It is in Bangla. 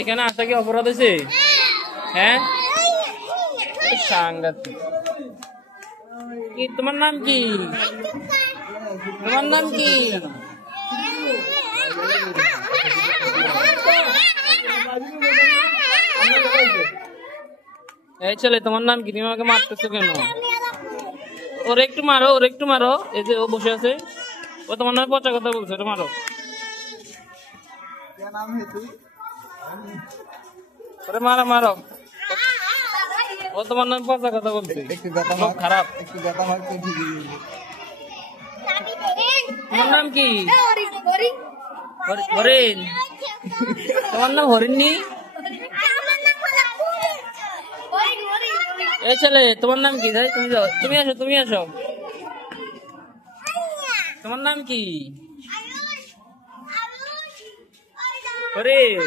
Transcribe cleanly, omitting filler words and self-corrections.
এখানে আসা কি অপরাধ হয়েছে? হ্যাঁ, সাংঘাতিক। কি তোমার নাম কি? তোমার নাম কি? এই ছেলে, তোমার নাম কি? তুমি আমাকে মারতেছো কেন? ওর একটু মারো, ওর একটু মারো। এই যে ও বসে আছে, ও তোমার নামে পচা কথা বলছে, ওটা মারো। ওরে মারো মারো, ও তোমার নামে পচা কথা বলছে, খুব খারাপ। তোমার নাম কি? হরিণ। তোমার নাম হরিণ নি? এই ছেলে, তোমার নাম কি? তুমি যাও, তুমি আসো, তুমি আসো। তোমার নাম কি? হরিণ।